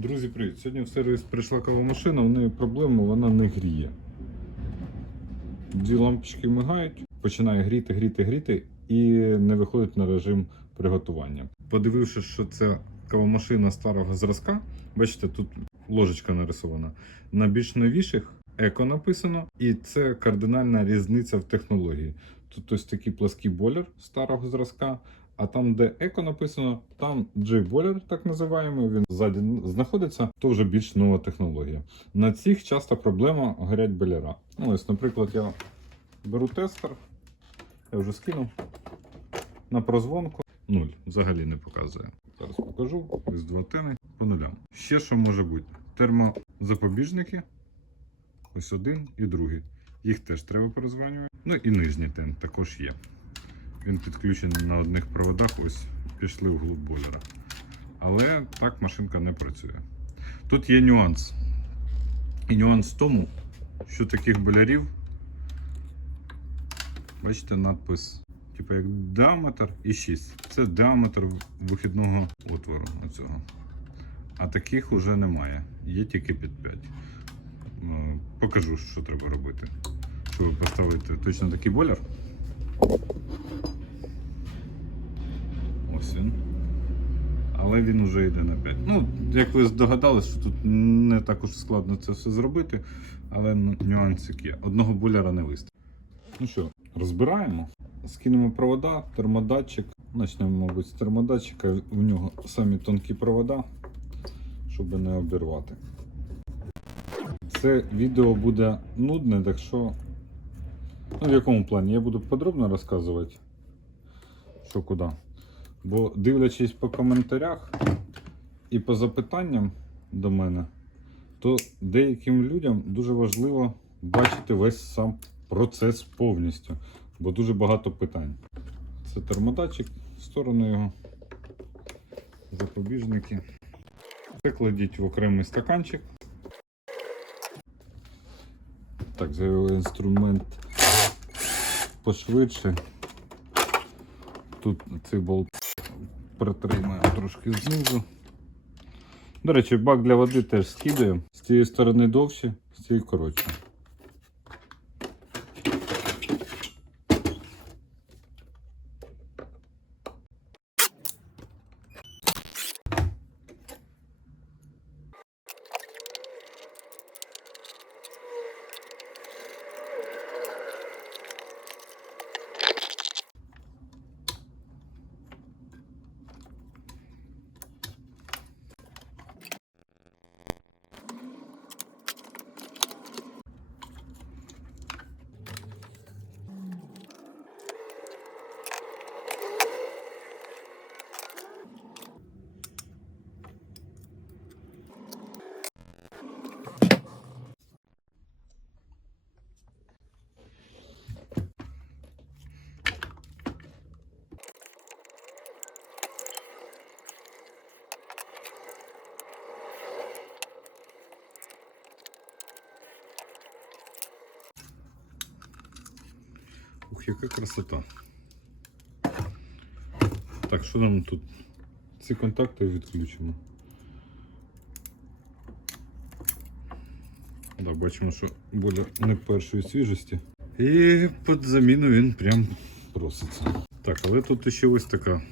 Друзі, привіт! Сьогодні в сервіс прийшла кавомашина, в неї проблема, вона не гріє. Дві лампочки мигають, починає гріти, гріти, гріти і не виходить на режим приготування. Подивившись, що це кавомашина старого зразка, бачите, тут ложечка нарисована. На більш новіших еко написано, і це кардинальна різниця в технології. Тут ось такий плаский бойлер старого зразка, а там, де еко написано, там J-бойлер, так називаємо, він ззаді знаходиться, то вже більш нова технологія. На цих часто проблема горять бойлера. Ну, ось, наприклад, я беру тестер, я вже скинув на прозвонку. Нуль, взагалі не показує. Зараз покажу із два тени по нулям. Ще що може бути? Термозапобіжники. Ось один і другий. Їх теж треба перезванювати. Ну і нижній тен також є. Він підключений на одних проводах, ось пішли вглуб бойлера. Але так машинка не працює. Тут є нюанс. І нюанс в тому, що таких болярів, бачите, надпис, типу як діаметр і 6. Це діаметр вихідного отвору цього. А таких уже немає. Є тільки під 5. Е, Покажу, що треба робити, щоб поставити точно такий бойлер. Ось. Але він вже йде на 5. Ну, як ви здогадались, що тут не так уж складно це все зробити, але ну, нюансик є. Одного бойлера не вистачить. Ну що, розбираємо. Скинемо провода, термодатчик. Почнемо, мабуть, з термодатчика. У нього самі тонкі провода, щоб не обірвати. Це відео буде нудне, так що. Ну, в якому плані? Я буду подробно розказувати, що куди. Бо дивлячись по коментарях і по запитанням до мене, то деяким людям дуже важливо бачити весь сам процес повністю, бо дуже багато питань. Це термодатчик, в сторону його, запобіжники. Це в окремий стаканчик. Так, заявив інструмент пошвидше. Тут цей болт притримаємо трошки знизу. До речі, бак для води теж скидаю. З цієї сторони довше, з цієї коротше. Ух, яка красота. Так, що нам тут? Ці контакти відключимо. Да, бачимо, що буде не першої свіжості. І під заміну він прям проситься. Так, але тут ще ось така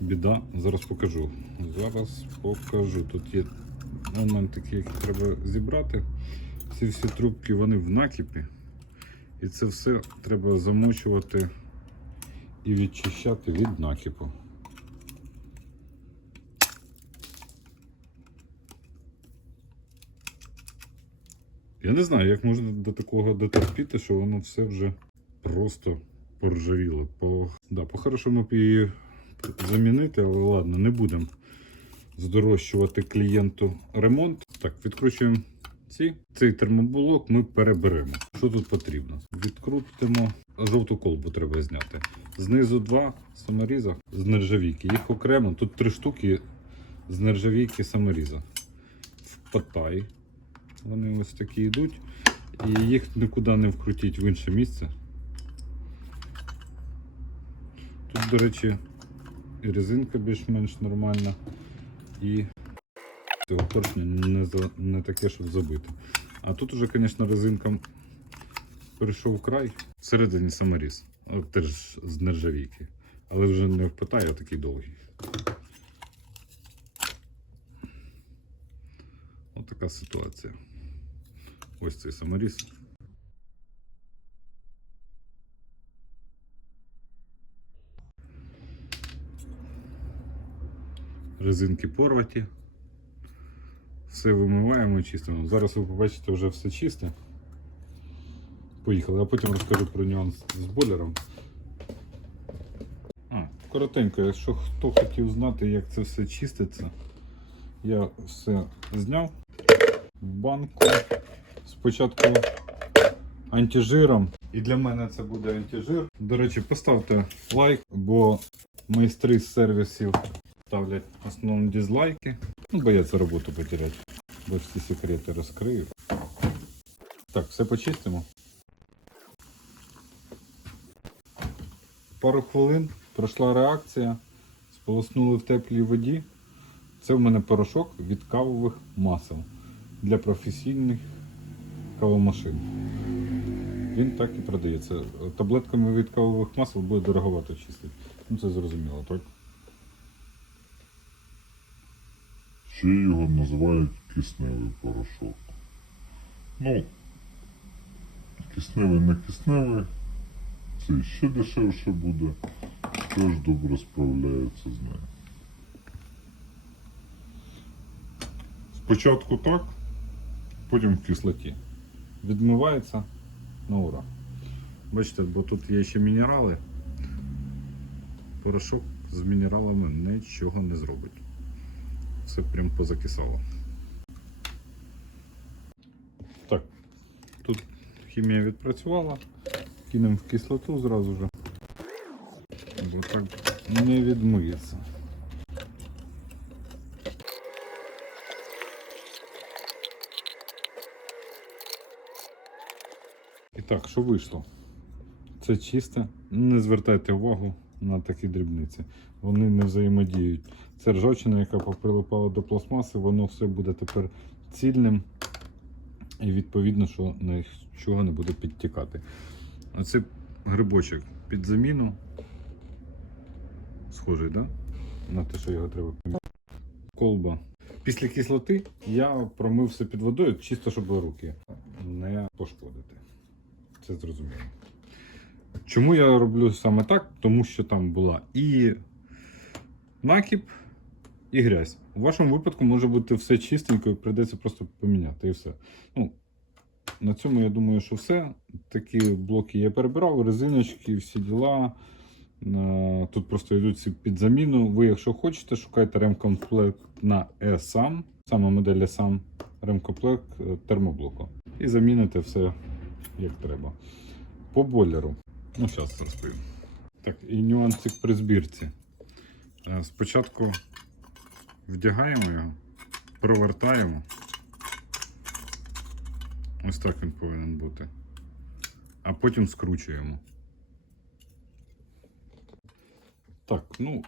біда. Зараз покажу. Зараз покажу. Тут є такий, який треба зібрати. Ці всі трубки вони в накипі. І це все треба замочувати і відчищати від накипу. Я не знаю, як можна до такого дотерпіти, що воно все вже просто поржавіло. По, да, по-хорошому б її замінити, але ладно, не будемо здорожчувати клієнту ремонт. Так, відкручуємо ці. Цей термоблок ми переберемо. Що тут потрібно? Відкрутимо жовту колбу треба зняти. Знизу два саморіза з нержавійки. Їх окремо. Тут три штуки з нержавійки саморіза. В Паттай. Вони ось такі йдуть. І їх нікуди не вкрутіть в інше місце. Тут, до речі, і резинка більш-менш нормальна. І Цього поршня не, не таке, щоб забити. А тут уже, звісно, резинка перейшов край. Всередині саморіз. Теж з нержавійки. Але вже не впитає, а такий довгий. Ось така ситуація. Ось цей саморіз. Резинки порваті. Все вимиваємо чистимо. Зараз ви побачите вже все чисте. Поїхали, а потім розкажу про нюанс з бойлером. А, коротенько, якщо хто хотів знати, як це все чиститься, я все зняв в банку. Спочатку антижиром. І для мене це буде антижир. До речі, поставте лайк, бо майстри з сервісів ставлять в основному дизлайки. Ну, бояться роботу потеряти. Бо всі секрети розкрию. Так, все почистимо. Пару хвилин пройшла реакція, сполоснули в теплій воді. Це в мене порошок від кавових масел для професійних кавомашин. Він так і продається. Таблетками від кавових масел буде дороговато чистити. Ну це зрозуміло, так? Ще його називають кисневий порошок. Ну, кисневий не кисневий, це ще дешевше буде, теж добре справляється з нею. Спочатку так, потім в кислоті. Відмивається на ура. Бачите, бо тут є ще мінерали. Порошок з мінералами нічого не зробить. Все прям позакисало. Так, тут хімія відпрацювала. Кинемо в кислоту зразу же. Бо так не відмиється. І так, що вийшло? Це чисте. Не звертайте увагу на такі дрібниці. Вони не взаємодіють. Це ржавчина, яка поприлипала до пластмаси, воно все буде тепер цільним. І відповідно, що нічого не буде підтікати. А це грибочок під заміну. Схожий, да? На те, що його треба. Колба. Після кислоти я промився під водою, чисто щоб руки не пошкодити. Це зрозуміло. Чому я роблю саме так? Тому що там була і накіп, і грязь. У вашому випадку може бути все чистенько і прийдеться просто поміняти і все. Ну, на цьому я думаю, що все. Такі блоки я перебирав, резиночки, всі діла. Е, Тут просто йдуть під заміну. Ви, якщо хочете, шукайте ремкомплект на ESAM, саме модель ESAM, ремкомплект е, термоблоку. І заміните все як треба. По бойлеру. Ну, зараз розповім. Так, і нюансик при збірці. Е, Спочатку вдягаємо його, провертаємо. Ось так він повинен бути. А потім скручуємо. Так, ну,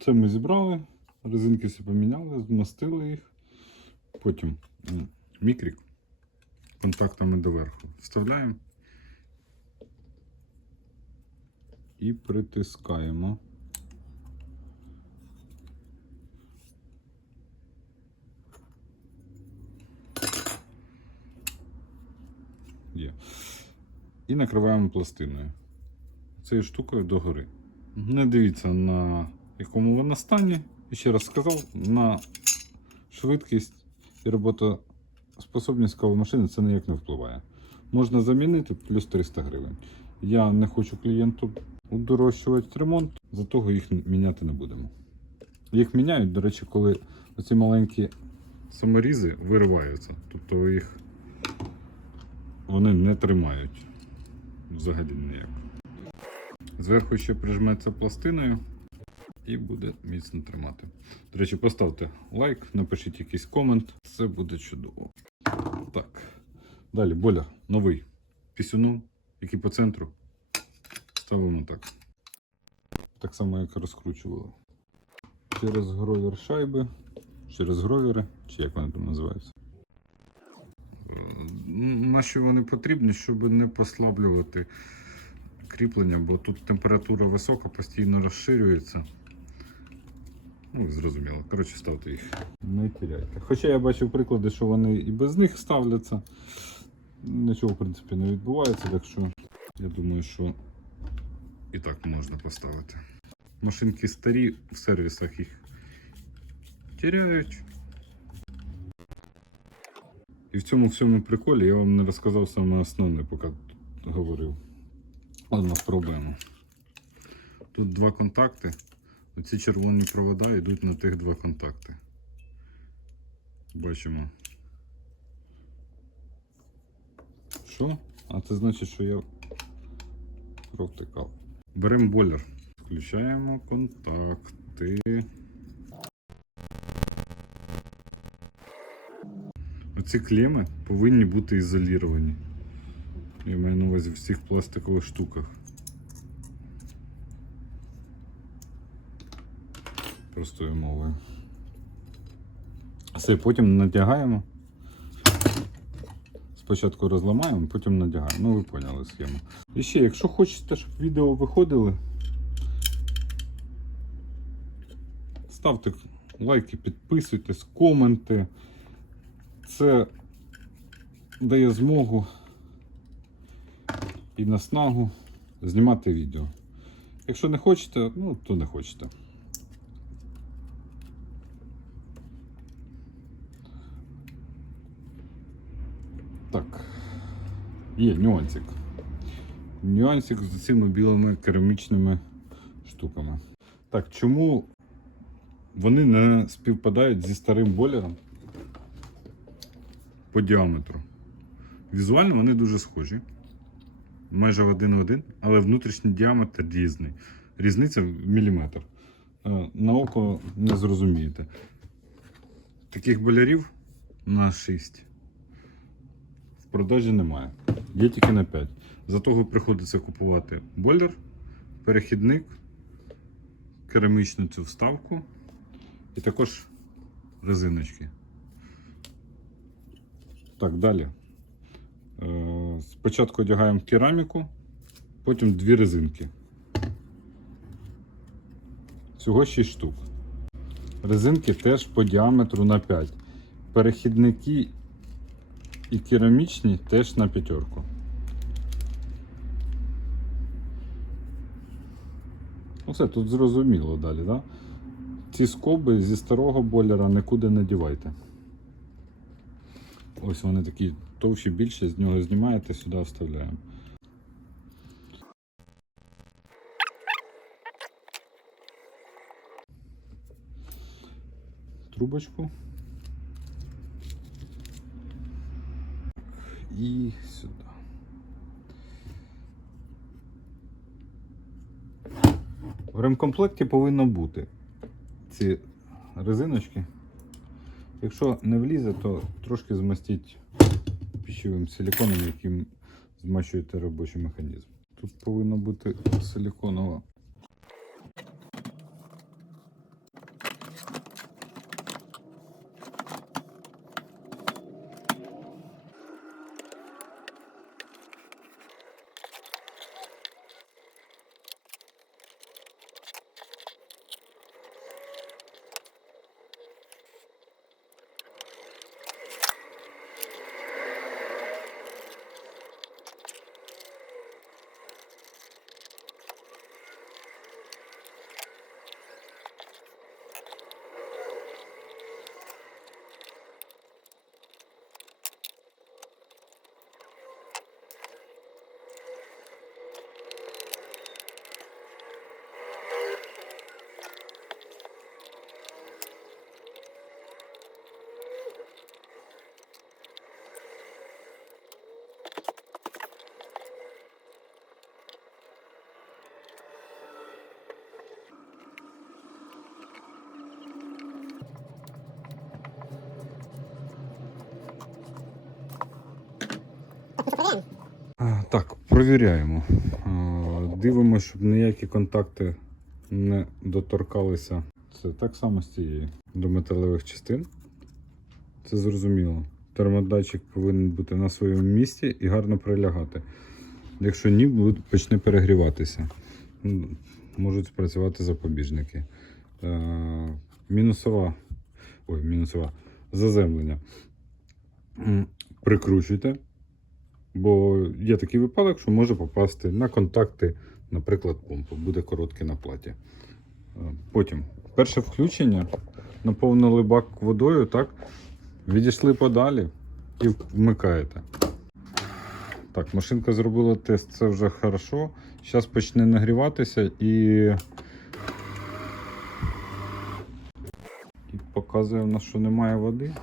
це ми зібрали, резинки всі поміняли, змастили їх. Потім мікрік контактами доверху вставляємо і притискаємо. Є. І накриваємо пластиною. Цією штукою догори. Не дивіться на якому вона стані. І ще раз сказав, на швидкість і роботоспособність кавомашини це ніяк не впливає. Можна замінити плюс 300 гривень. Я не хочу клієнту удорожчувати ремонт, за того їх міняти не будемо. Їх міняють, до речі, коли оці маленькі саморізи вириваються. Тобто їх вони не тримають взагалі ніяк. Зверху ще прижметься пластиною і буде міцно тримати. До речі, поставте лайк, напишіть якийсь комент, це буде чудово. Так. Далі боля новий. Пісюну, який по центру. Ставимо так. Так само, як розкручували. Через гровер шайби. через гровери, чи як вони там називаються. Е, На що вони потрібні, щоб не послаблювати кріплення, бо тут температура висока, постійно розширюється. Ну, зрозуміло. Коротше, ставте їх. Не теряйте. Хоча я бачив приклади, що вони і без них ставляться. Нічого, в принципі, не відбувається, так що я думаю, що і так можна поставити. Машинки старі, в сервісах їх теряють. І в цьому всьому приколі я вам не розказав саме основне, поки говорив. Ладно, спробуємо. Тут два контакти. Оці червоні провода йдуть на тих два контакти. Бачимо. Що? А це значить, що я провтикав. Беремо бойлер. Включаємо контакти. Оці клеми повинні бути ізоліровані. Я маю на увазі в всіх пластикових штуках. Простою мовою. Все, потім надягаємо. Спочатку розламаємо, потім надягаємо. Ну, ви поняли схему. І ще, якщо хочете, щоб відео виходили, ставте лайки, підписуйтесь, коменти. Це дає змогу і наснагу знімати відео. Якщо не хочете, ну то не хочете. Так. Є нюансик. Нюансик з цими білими керамічними штуками. Так, чому вони не співпадають зі старим бойлером по діаметру? Візуально вони дуже схожі. Майже один в один, але внутрішній діаметр різний. Різниця в міліметр. Е, На око не зрозумієте. Таких болярів на 6 в продажі немає. Є тільки на 5. За того приходиться купувати бойлер, перехідник, керамічну цю вставку і також резиночки. Так, далі. Е, Спочатку одягаємо кераміку, потім дві резинки. Всього 6 штук. Резинки теж по діаметру на 5. Перехідники і керамічні теж на п'ятерку. Ну все, тут зрозуміло далі, да? Ці скоби зі старого бойлера нікуди не дівайте. Ось вони такі товщі, більше, з нього знімаєте, сюди вставляємо. Трубочку. І сюди. В ремкомплекті повинно бути ці резиночки. Якщо не влізе, то трошки змастіть пищевим силіконом, яким змащуєте робочий механізм. Тут повинна бути силіконова. А, Так, провіряємо. Дивимося, щоб ніякі контакти не доторкалися Це так само з цією. До металевих частин. Це зрозуміло. Термодатчик повинен бути на своєму місці і гарно прилягати. Якщо ні, почне перегріватися. Ну, Можуть спрацювати запобіжники. Е, мінусова. Ой, мінусова. Заземлення. Прикручуйте. Бо є такий випадок, що може попасти на контакти, наприклад, помпи. Буде коротке на платі. Е, Потім, перше включення, наповнили бак водою, так? Відійшли подалі і вмикаєте. Так, машинка зробила тест, це вже хорошо. Зараз почне нагріватися і. І показує в нас, що немає води.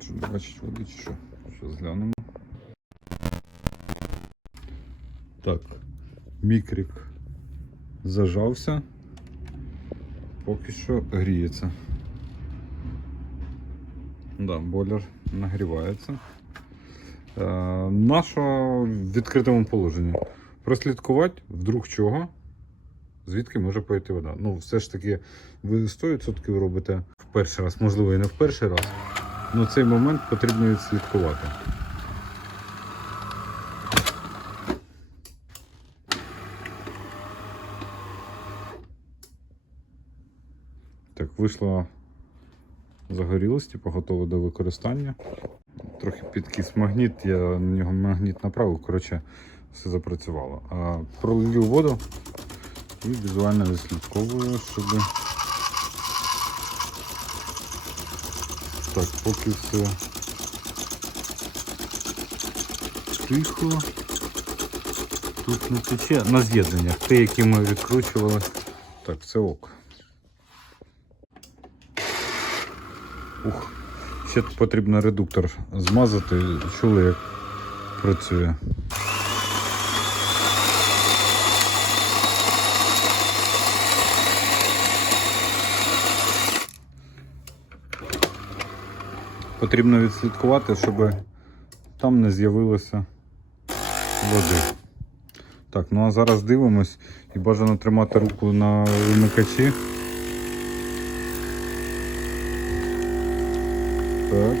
Що не бачить води чи що? Що зглянемо. Так, мікрик зажався. Поки що гріється. Да, бойлер нагрівається. Е, наша відкритому положенні. Прослідкувати, вдруг чого, звідки може пойти вода. Ну, все ж таки, ви 100% робите в перший раз, можливо, і не в перший раз. Але цей момент потрібно відслідкувати. Так, вийшла загорілость, типу, готова до використання. Трохи підкис магніт, я на нього магніт направив, коротше, все запрацювало. Пролив воду і візуально відслідковую, щоб. Так, поки все тихо. Тут не тече на з'єднаннях. Те, які ми відкручували. Так, це ок. Ух, ще потрібно редуктор змазати. Чули, як працює. Потрібно відслідкувати, щоб там не з'явилося води. Так, ну а зараз дивимось і бажано тримати руку на вимикачі. Так.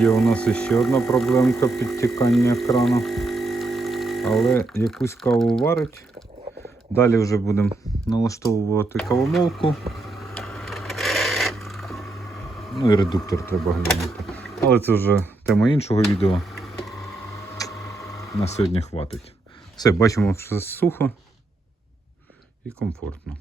Є у нас ще одна проблемка підтікання крану. Але якусь каву варить. Далі вже будемо налаштовувати кавомолку. Ну і редуктор треба глянути. Але це вже тема іншого відео. На сьогодні хватить. Все, бачимо, що сухо і комфортно.